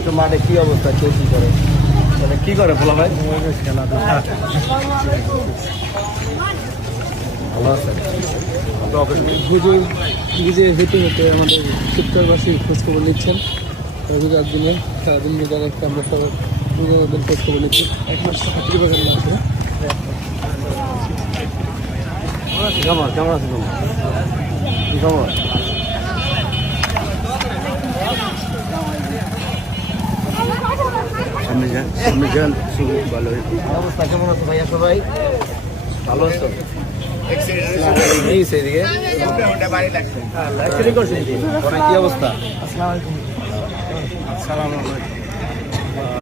একটু মাঠে কি অবস্থা, কে কি করে, মানে কি করে বলা ভাই? ভালো আছে। বুঝে হেঁটে হেঁটে আমাদের চিত্তরবাসী খোঁজখবর নিচ্ছেন। রবিবার দিনে সারাদিন মিলে একটা আমরা সবাই নিজেদের খোঁজখবর নিচ্ছি। এক মাস হাতির বাগানে আছে। কেমন কেমন আছে তোমার? কি খবর? সামনে যান ভালো। অবস্থা কেমন আছে ভাইয়া? সবাই ভালো আছো? এদিকে কি অবস্থা? আসসালামু আলাইকুম।